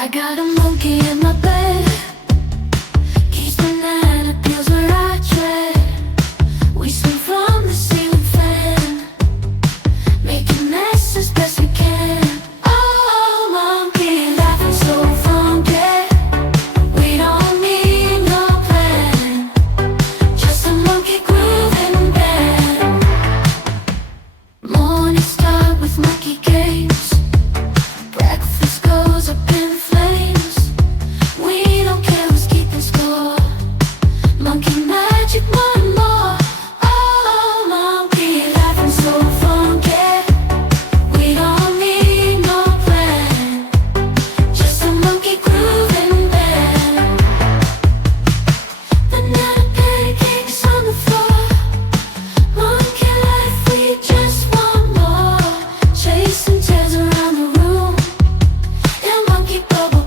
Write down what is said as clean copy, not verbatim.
I got a monkey in my bed. Keeps banana peels where I tread. We swing from the ceiling fan, making mess as best we can. Oh, monkey, laughing so funky. We don't need no plan, just a monkey grooving band. Morning start with monkey games. Breakfast goes up in flames. We don't care who's keeping score. Monkey magic, one more. Oh, monkey, laughing so funky. We don't need no plan, just a monkey grooving band. Banana pancakes on the floor. Monkey life, we just want more. Chasing tails around the room in monkey bubble